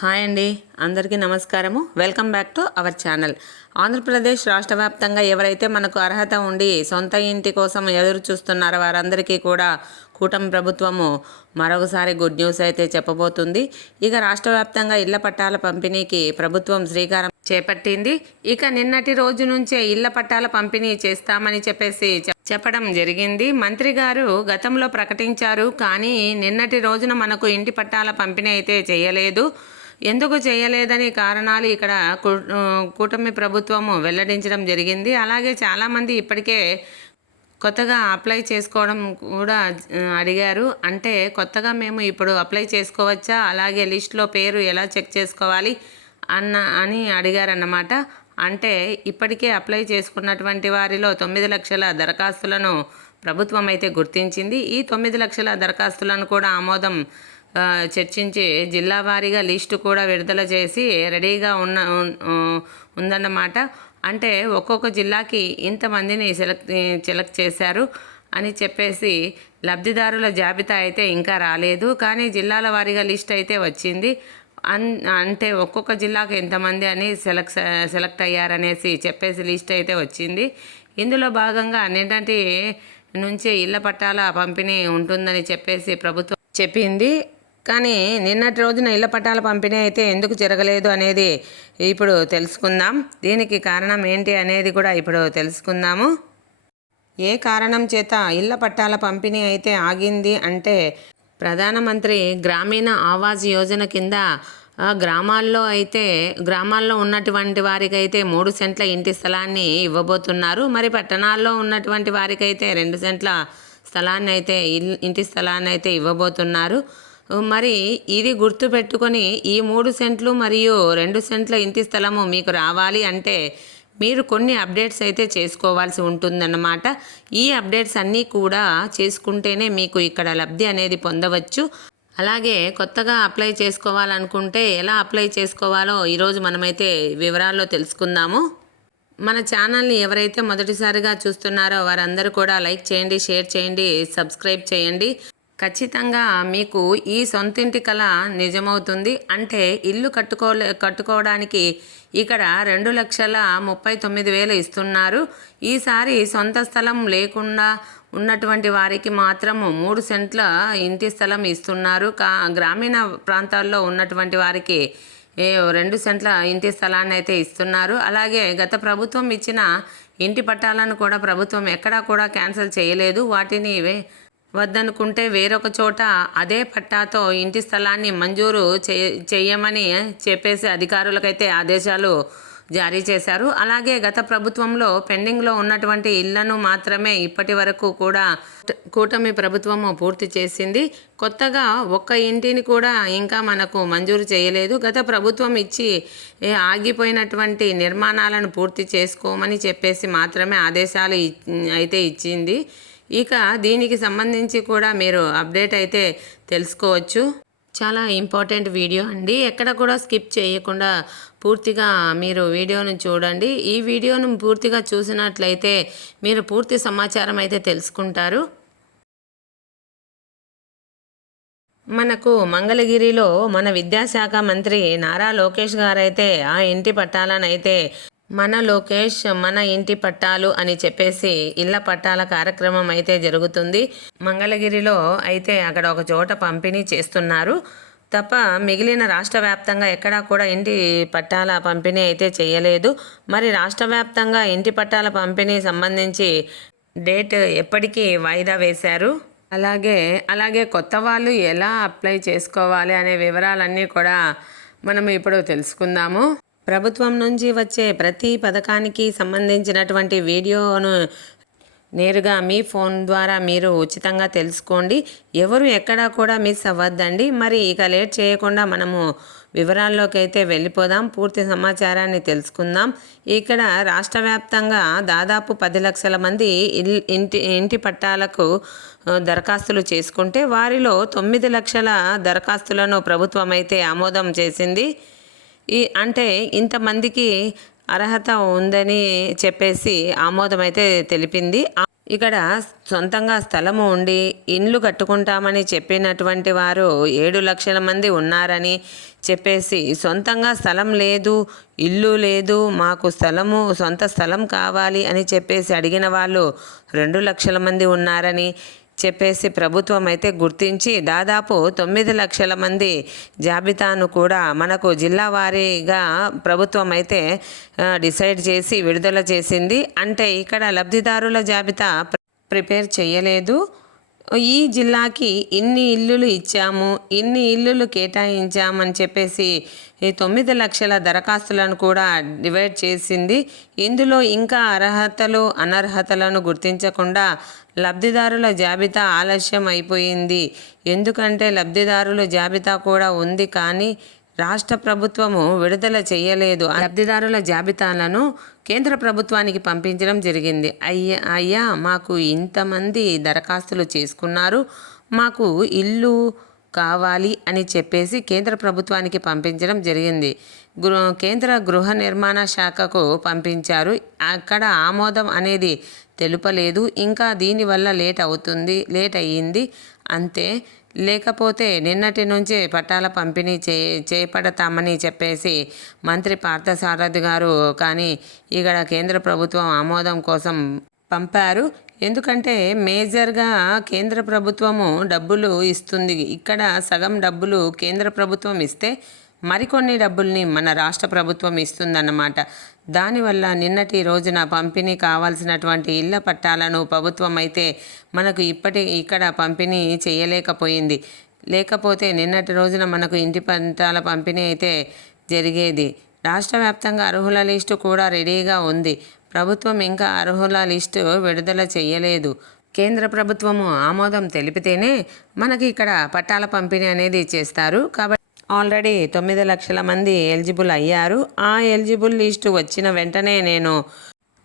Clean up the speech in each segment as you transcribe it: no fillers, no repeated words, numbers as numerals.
Hi అండి, అందరికీ నమస్కారము. Welcome back to our channel. Andhra Pradesh రాష్ట్ర వ్యాప్తంగా ఎవరైతే మనకు అర్హత ఉండి సొంత ఇంటి కోసం ఎదురు చూస్తున్నారో వారందరికీ కూడా కూటమి ప్రభుత్వము మరొకసారి గుడ్ న్యూస్ అయితే చెప్పబోతుంది. ఇక రాష్ట్ర వ్యాప్తంగా ఇళ్ల పట్టాల పంపిణీకి ప్రభుత్వం శ్రీకారం చేపట్టింది. ఇక నిన్నటి రోజు నుంచే ఇళ్ల పట్టాల పంపిణీ చేస్తామని చెప్పడం జరిగింది. మంత్రి గారు గతంలో ప్రకటించారు, కానీ నిన్నటి రోజున మనకు ఇంటి పట్టాల పంపిణీ అయితే చేయలేదు. ఎందుకు చేయలేదని కారణాలు ఇక్కడ కూటమి ప్రభుత్వము వెల్లడించడం జరిగింది. అలాగే చాలామంది ఇప్పటికే కొత్తగా అప్లై చేసుకోవడం కూడా అడిగారు. అంటే కొత్తగా మేము ఇప్పుడు అప్లై చేసుకోవచ్చా, అలాగే లిస్ట్లో పేరు ఎలా చెక్ చేసుకోవాలి అని అడిగారన్నమాట. అంటే ఇప్పటికే అప్లై చేసుకున్నటువంటి వారిలో 9 లక్షల దరఖాస్తులను ప్రభుత్వం అయితే గుర్తించింది. ఈ 9 లక్షల దరఖాస్తులను కూడా ఆమోదం చర్చించి జిల్లా వారీగా లిస్టు కూడా విడుదల చేసి రెడీగా ఉందన్నమాట. అంటే ఒక్కొక్క జిల్లాకి ఇంతమందిని సెలెక్ట్ చేశారు అని చెప్పేసి లబ్ధిదారుల జాబితా అయితే ఇంకా రాలేదు, కానీ జిల్లాల వారీగా లిస్ట్ అయితే వచ్చింది. అంటే ఒక్కొక్క జిల్లాకు ఎంతమంది అని సెలెక్ట్ అయ్యారనేసి చెప్పేసి లిస్ట్ అయితే వచ్చింది. ఇందులో భాగంగా నిన్నటి నుంచే ఇళ్ల పట్టాల పంపిణీ ఉంటుందని చెప్పేసి ప్రభుత్వం చెప్పింది. కానీ నిన్నటి రోజున ఇళ్ల పట్టాల పంపిణీ అయితే ఎందుకు జరగలేదు అనేది ఇప్పుడు తెలుసుకుందాం. దీనికి కారణం ఏంటి అనేది కూడా ఇప్పుడు తెలుసుకుందాము. ఏ కారణం చేత ఇళ్ల పట్టాల పంపిణీ అయితే ఆగింది అంటే, ప్రధానమంత్రి గ్రామీణ ఆవాస్ యోజన కింద గ్రామాల్లో ఉన్నటువంటి వారికైతే 3 సెంట్ల ఇంటి స్థలాన్ని ఇవ్వబోతున్నారు. మరి పట్టణాల్లో ఉన్నటువంటి వారికైతే 2 సెంట్ల స్థలాన్ని అయితే ఇంటి స్థలాన్ని అయితే ఇవ్వబోతున్నారు. మరి ఇది గుర్తుపెట్టుకొని ఈ 3 సెంట్లు మరియు 2 సెంట్ల ఇంటి స్థలము మీకు రావాలి అంటే మీరు కొన్ని అప్డేట్స్ అయితే చేసుకోవాల్సి ఉంటుందన్నమాట. ఈ అప్డేట్స్ అన్నీ కూడా చేసుకుంటేనే మీకు ఇక్కడ లబ్ధి అనేది పొందవచ్చు. అలాగే కొత్తగా అప్లై చేసుకోవాలనుకుంటే ఎలా అప్లై చేసుకోవాలో ఈరోజు మనమైతే వివరాల్లో తెలుసుకుందాము. మన ఛానల్ని ఎవరైతే మొదటిసారిగా చూస్తున్నారో వారందరూ కూడా లైక్ చేయండి, షేర్ చేయండి, సబ్స్క్రైబ్ చేయండి. ఖచ్చితంగా మీకు ఈ సొంతింటి కళ నిజమవుతుంది. అంటే ఇల్లు కట్టుకోవడానికి ఇక్కడ 2,39,000 ఇస్తున్నారు. ఈసారి సొంత స్థలం లేకుండా ఉన్నటువంటి వారికి మాత్రము 3 సెంట్ల ఇంటి స్థలం ఇస్తున్నారు. గ్రామీణ ప్రాంతాల్లో ఉన్నటువంటి వారికి 2 సెంట్ల ఇంటి స్థలాన్ని అయితే ఇస్తున్నారు. అలాగే గత ప్రభుత్వం ఇచ్చిన ఇంటి పట్టాలను కూడా ప్రభుత్వం ఎక్కడా కూడా క్యాన్సిల్ చేయలేదు. వాటిని వద్దనుకుంటే వేరొక చోట అదే పట్టాతో ఇంటి స్థలాన్ని మంజూరు చేయమని చెప్పేసి అధికారులకైతే ఆదేశాలు జారీ చేశారు. అలాగే గత ప్రభుత్వంలో పెండింగ్లో ఉన్నటువంటి ఇళ్లను మాత్రమే ఇప్పటి వరకు కూడా కూటమి ప్రభుత్వము పూర్తి చేసింది. కొత్తగా ఒక్క ఇంటిని కూడా ఇంకా మనకు మంజూరు చేయలేదు. గత ప్రభుత్వం ఇచ్చి ఆగిపోయినటువంటి నిర్మాణాలను పూర్తి చేసుకోమని చెప్పేసి మాత్రమే ఆదేశాలు అయితే ఇచ్చింది. ఇక దీనికి సంబంధించి కూడా మీరు అప్డేట్ అయితే తెలుసుకోవచ్చు. చాలా ఇంపార్టెంట్ వీడియో అండి, ఎక్కడ కూడా స్కిప్ చేయకుండా పూర్తిగా మీరు వీడియోను చూడండి. ఈ వీడియోను పూర్తిగా చూసినట్లయితే మీరు పూర్తి సమాచారం అయితే తెలుసుకుంటారు. మనకు మంగళగిరిలో మన విద్యాశాఖ మంత్రి నారా లోకేష్ గారైతే ఆ ఇంటి పట్టాలనైతే మన లోకేష్ మన ఇంటి పట్టాలు అని చెప్పేసి ఇళ్ల పట్టాల కార్యక్రమం అయితే జరుగుతుంది. మంగళగిరిలో అయితే అక్కడ ఒక చోట పంపిణీ చేస్తున్నారు తప్ప మిగిలిన రాష్ట్ర వ్యాప్తంగా ఎక్కడా కూడా ఇంటి పట్టాల పంపిణీ అయితే చేయలేదు. మరి రాష్ట్ర వ్యాప్తంగా ఇంటి పట్టాల పంపిణీ సంబంధించి డేట్ ఎప్పటికీ వాయిదా వేశారు. అలాగే కొత్త వాళ్ళు ఎలా అప్లై చేసుకోవాలి అనే వివరాలన్నీ కూడా మనం ఇప్పుడు తెలుసుకుందాము. ప్రభుత్వం నుంచి వచ్చే ప్రతి పథకానికి సంబంధించినటువంటి వీడియోను నేరుగా మీ ఫోన్ ద్వారా మీరు ఉచితంగా తెలుసుకోండి. ఎవరు ఎక్కడా కూడా మిస్ అవ్వద్దండి. మరి ఇక లేట్ చేయకుండా మనము వివరాల్లోకి అయితే వెళ్ళిపోదాం, పూర్తి సమాచారాన్ని తెలుసుకుందాం. ఇక్కడ రాష్ట్ర వ్యాప్తంగా దాదాపు 10 లక్షల మంది ఇంటి పట్టాలకు దరఖాస్తులు చేసుకుంటే వారిలో 9 లక్షల దరఖాస్తులను ప్రభుత్వం అయితే ఆమోదం చేసింది. అంటే ఇంతమందికి అర్హత ఉందని చెప్పేసి ఆమోదం అయితే తెలిపింది. ఇక్కడ సొంతంగా స్థలము ఉండి ఇండ్లు కట్టుకుంటామని చెప్పినటువంటి వారు 7 లక్షల మంది ఉన్నారని చెప్పేసి, సొంతంగా స్థలం లేదు, ఇల్లు లేదు, మాకు సొంత స్థలం కావాలి అని చెప్పేసి అడిగిన వాళ్ళు 2 లక్షల మంది ఉన్నారని చెప్పేసి ప్రభుత్వం అయితే గుర్తించి దాదాపు 9 లక్షల మంది జాబితాను కూడా మనకు జిల్లా వారీగా ప్రభుత్వం అయితే డిసైడ్ చేసి విడుదల చేసింది. అంటే ఇక్కడ లబ్ధిదారుల జాబితా ప్రిపేర్ చేయలేదు. ఈ జిల్లాకి ఇన్ని ఇల్లులు ఇచ్చాము, ఇన్ని ఇల్లులు కేటాయించామని చెప్పేసి ఈ 9 లక్షల దరఖాస్తులను కూడా డివైడ్ చేసింది. ఇందులో ఇంకా అర్హతలు అనర్హతలను గుర్తించకుండా లబ్ధిదారుల జాబితా ఆలస్యం అయిపోయింది. ఎందుకంటే లబ్ధిదారుల జాబితా కూడా ఉంది, కానీ రాష్ట్ర ప్రభుత్వము విడుదల చేయలేదు. లబ్ధిదారుల జాబితాలను కేంద్ర ప్రభుత్వానికి పంపించడం జరిగింది. అయ్యా మాకు ఇంతమంది దరఖాస్తులు చేసుకున్నారు, మాకు ఇల్లు కావాలి అని చెప్పేసి కేంద్ర ప్రభుత్వానికి పంపించడం జరిగింది. కేంద్ర గృహ నిర్మాణ శాఖకు పంపించారు. అక్కడ ఆమోదం అనేది తెలుపలేదు. ఇంకా దీనివల్ల లేట్ అయ్యింది అంతే. లేకపోతే నిన్నటి నుంచే పట్టాల పంపిణీ చేపడతామని చెప్పేసి మంత్రి పార్థసారథి గారు, కానీ ఇక్కడ కేంద్ర ప్రభుత్వం ఆమోదం కోసం పంపారు. ఎందుకంటే మేజర్గా కేంద్ర ప్రభుత్వము డబ్బులు ఇస్తుంది. ఇక్కడ సగం డబ్బులు కేంద్ర ప్రభుత్వం ఇస్తే మరికొన్ని డబ్బుల్ని మన రాష్ట్ర ప్రభుత్వం ఇస్తుందన్నమాట. దానివల్ల నిన్నటి రోజున పంపిణీ కావాల్సినటువంటి ఇళ్ల పట్టాలను ప్రభుత్వం అయితే మనకు ఇక్కడ పంపిణీ చేయలేకపోయింది. లేకపోతే నిన్నటి రోజున మనకు ఇంటి పట్టాల పంపిణీ అయితే జరిగేది. రాష్ట్ర వ్యాప్తంగా అర్హుల లిస్టు కూడా రెడీగా ఉంది. ప్రభుత్వం ఇంకా అర్హుల లిస్టు విడుదల చేయలేదు. కేంద్ర ప్రభుత్వము ఆమోదం తెలిపితేనే మనకి ఇక్కడ పట్టాల పంపిణీ అనేది చేస్తారు. కాబట్టి ఆల్రెడీ 9 లక్షల మంది ఎలిజిబుల్ అయ్యారు. ఆ ఎలిజిబుల్ లిస్టు వచ్చిన వెంటనే నేను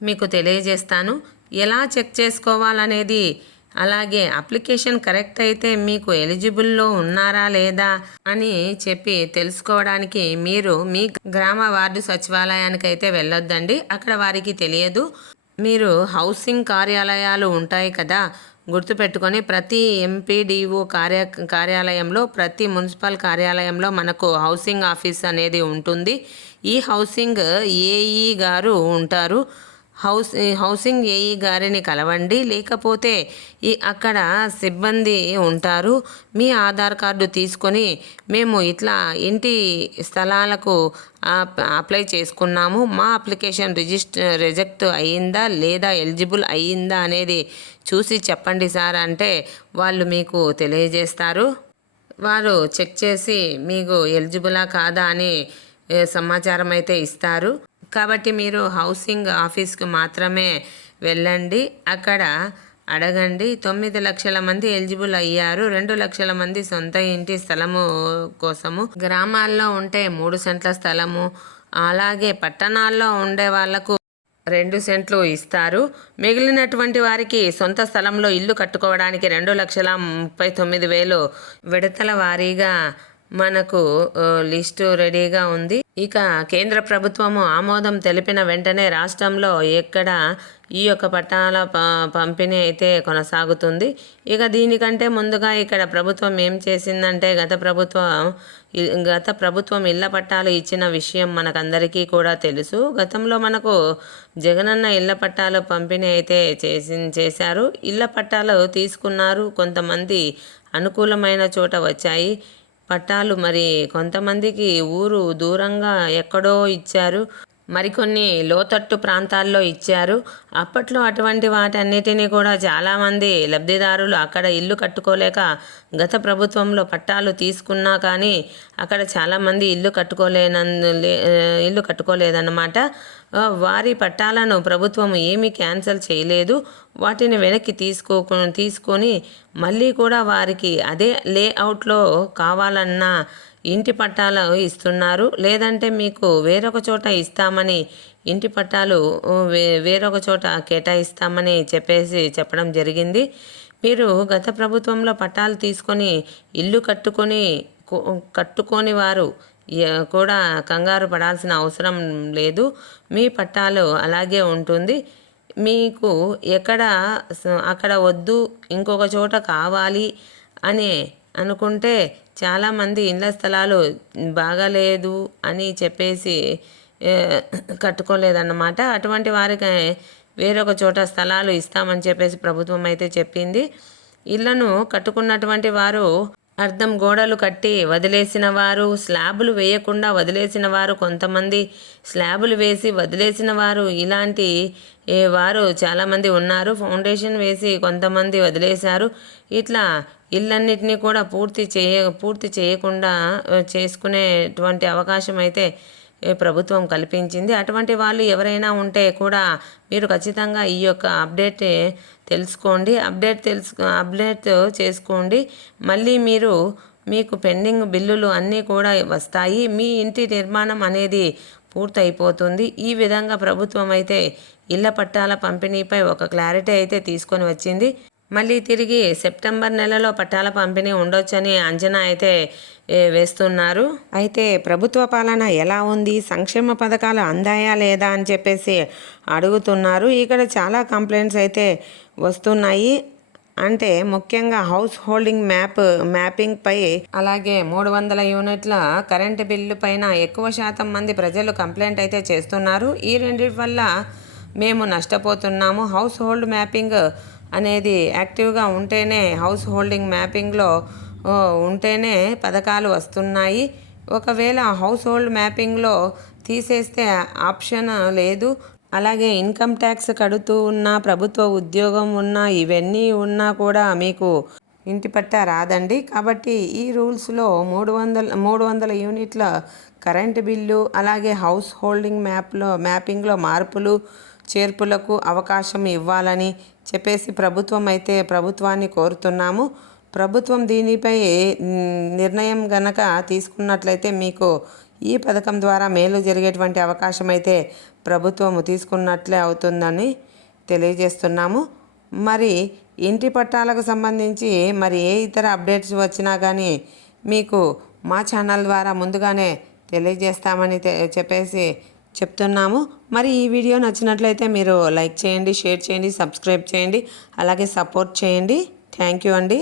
మీకు తెలియజేస్తాను ఎలా చెక్ చేసుకోవాలనేది. అలాగే అప్లికేషన్ కరెక్ట్ అయితే మీకు ఎలిజిబుల్లో ఉన్నారా లేదా అని చెప్పి తెలుసుకోవడానికి మీరు మీ గ్రామ వార్డు సచివాలయానికి అయితే వెళ్ళొద్దండి. అక్కడ వారికి తెలియదు. మీరు హౌసింగ్ కార్యాలయాలు ఉంటాయి కదా, గుర్తుపెట్టుకొని ప్రతి ఎంపీడీఓ కార్యాలయంలో, ప్రతి మున్సిపల్ కార్యాలయంలో మనకు హౌసింగ్ ఆఫీస్ అనేది ఉంటుంది. ఈ హౌసింగ్ ఏఈ గారు ఉంటారు. హౌసింగ్ ఏఈ గారిని కలవండి. లేకపోతే అక్కడ సిబ్బంది ఉంటారు. మీ ఆధార్ కార్డు తీసుకొని మేము ఇట్లా ఇంటి స్థలాలకు అప్లై చేసుకున్నాము, మా అప్లికేషన్ రిజెక్ట్ అయ్యిందా లేదా ఎలిజిబుల్ అయ్యిందా అనేది చూసి చెప్పండి సార్ అంటే వాళ్ళు మీకు తెలియజేస్తారు. వారు చెక్ చేసి మీకు ఎలిజిబులా కాదా అని సమాచారం అయితే ఇస్తారు. కాబట్టి మీరు హౌసింగ్ ఆఫీస్కి మాత్రమే వెళ్ళండి. అక్కడ అడగండి. 9 లక్షల మంది ఎలిజిబుల్ అయ్యారు. 2 లక్షల మంది సొంత ఇంటి స్థలము కోసము. గ్రామాల్లో ఉంటే 3 సెంట్ల స్థలము, అలాగే పట్టణాల్లో ఉండే వాళ్లకు 2 సెంట్లు ఇస్తారు. మిగిలినటువంటి వారికి సొంత స్థలంలో ఇల్లు కట్టుకోవడానికి 2,39,000 విడతల వారీగా మనకు లిస్టు రెడీగా ఉంది. ఇక కేంద్ర ప్రభుత్వము ఆమోదం తెలిపిన వెంటనే రాష్ట్రంలో ఎక్కడ ఈ యొక్క పట్టాల పంపిణీ అయితే కొనసాగుతుంది. ఇక దీనికంటే ముందుగా ఇక్కడ ప్రభుత్వం ఏం చేసిందంటే గత ప్రభుత్వం ఇళ్ల పట్టాలు ఇచ్చిన విషయం మనకందరికీ కూడా తెలుసు. గతంలో మనకు జగనన్న ఇళ్ల పట్టాలు పంపిణీ అయితే చేశారు. ఇళ్ల పట్టాలు తీసుకున్నారు. కొంతమంది అనుకూలమైన చోట వచ్చాయి పట్టాలు. మరి కొంతమందికి ఊరు దూరంగా ఎక్కడో ఇచ్చారు, మరికొన్ని లోతట్టు ప్రాంతాల్లో ఇచ్చారు. అప్పట్లో అటువంటి వాటన్నిటినీ కూడా చాలామంది లబ్ధిదారులు అక్కడ ఇల్లు కట్టుకోలేక గత ప్రభుత్వంలో పట్టాలు తీసుకున్నా కానీ అక్కడ చాలామంది ఇల్లు కట్టుకోలేదన్నమాట. వారి పట్టాలను ప్రభుత్వం ఏమీ క్యాన్సిల్ చేయలేదు. వాటిని వెనక్కి తీసుకొని మళ్ళీ కూడా వారికి అదే లేఅవుట్లో కావాలన్న ఇంటి పట్టాలు ఇస్తున్నారు. లేదంటే మీకు వేరొక చోట ఇస్తామని, ఇంటి పట్టాలు వేరొక చోట కేటాయిస్తామని చెప్పడం జరిగింది. మీరు గత ప్రభుత్వంలో పట్టాలు తీసుకొని ఇల్లు కట్టుకొని వారు కూడా కంగారు పడాల్సిన అవసరం లేదు. మీ పట్టాలు అలాగే ఉంటుంది. మీకు అక్కడ వద్దు ఇంకొక చోట కావాలి అని అనుకుంటే చాలామంది ఇళ్ల స్థలాలు బాగాలేదు అని చెప్పేసి కట్టుకోలేదన్నమాట. అటువంటి వారికి వేరొక చోట స్థలాలు ఇస్తామని చెప్పేసి ప్రభుత్వం అయితే చెప్పింది. ఇళ్లను కట్టుకున్నటువంటి వారు అర్థం గోడలు కట్టి వదిలేసిన వారు, స్లాబులు వేయకుండా వదిలేసిన వారు, కొంతమంది స్లాబులు వేసి వదిలేసిన వారు, ఇలాంటి వారు చాలామంది ఉన్నారు. ఫౌండేషన్ వేసి కొంతమంది వదిలేశారు. ఇట్లా ఇళ్ళన్నిటినీ కూడా పూర్తి చేయకుండా చేసుకునేటువంటి అవకాశం అయితే ప్రభుత్వం కల్పించింది. అటువంటి వాళ్ళు ఎవరైనా ఉంటే కూడా మీరు ఖచ్చితంగా ఈ యొక్క అప్డేట్ తెలుసుకోండి. అప్డేట్ చేసుకోండి. మళ్ళీ మీకు పెండింగ్ బిల్లులు అన్నీ కూడా వస్తాయి. మీ ఇంటి నిర్మాణం అనేది పూర్తయిపోతుంది. ఈ విధంగా ప్రభుత్వం అయితే ఇళ్ల పట్టాల పంపిణీపై ఒక క్లారిటీ అయితే తీసుకొని వచ్చింది. మళ్ళీ తిరిగి సెప్టెంబర్ నెలలో పట్టాల పంపిణీ ఉండొచ్చని అంచనా అయితే వేస్తున్నారు. అయితే ప్రభుత్వ పాలన ఎలా ఉంది, సంక్షేమ పథకాలు అందాయా లేదా అని చెప్పేసి అడుగుతున్నారు. ఇక్కడ చాలా కంప్లైంట్స్ అయితే వస్తున్నాయి. అంటే ముఖ్యంగా హౌస్ హోల్డింగ్ మ్యాపింగ్ పై, అలాగే 300 యూనిట్ల కరెంటు బిల్లు పైన ఎక్కువ శాతం మంది ప్రజలు కంప్లైంట్ అయితే చేస్తున్నారు. ఈ రెండింటి వల్ల మేము నష్టపోతున్నాము. హౌస్ హోల్డ్ మ్యాపింగ్ అనేది యాక్టివ్గా ఉంటేనే, హౌస్ హోల్డింగ్ మ్యాపింగ్లో ఉంటేనే పథకాలు వస్తున్నాయి. ఒకవేళ హౌస్ హోల్డ్ మ్యాపింగ్లో తీసేస్తే ఆప్షన్ లేదు. అలాగే ఇన్కమ్ ట్యాక్స్ కడుతూ ఉన్నా, ప్రభుత్వ ఉద్యోగం ఉన్నా, ఇవన్నీ ఉన్నా కూడా మీకు ఇంటి పట్టా రాదండి. కాబట్టి ఈ రూల్స్లో 300 యూనిట్ల కరెంటు బిల్లు, అలాగే హౌస్ హోల్డింగ్ మ్యాపింగ్లో మార్పులు చేర్పులకు అవకాశం ఇవ్వాలని చెప్పేసి ప్రభుత్వాన్ని కోరుతున్నాము. ప్రభుత్వం దీనిపై నిర్ణయం గనక తీసుకున్నట్లయితే మీకు ఈ పథకం ద్వారా మేలు జరిగేటువంటి అవకాశం అయితే ప్రభుత్వం తీసుకున్నట్లే అవుతుందని తెలియజేస్తున్నాము. మరి ఇంటి పట్టాలకు సంబంధించి మరి ఏ ఇతర అప్డేట్స్ వచ్చినా కానీ మీకు మా ఛానల్ ద్వారా ముందుగానే తెలియజేస్తామని చెప్పేసి చెప్తున్నాము. మరి ఈ వీడియో నచ్చినట్లయితే మీరు లైక్ చేయండి, షేర్ చేయండి, సబ్స్క్రైబ్ చేయండి, అలాగే సపోర్ట్ చేయండి. థ్యాంక్ యూ అండి.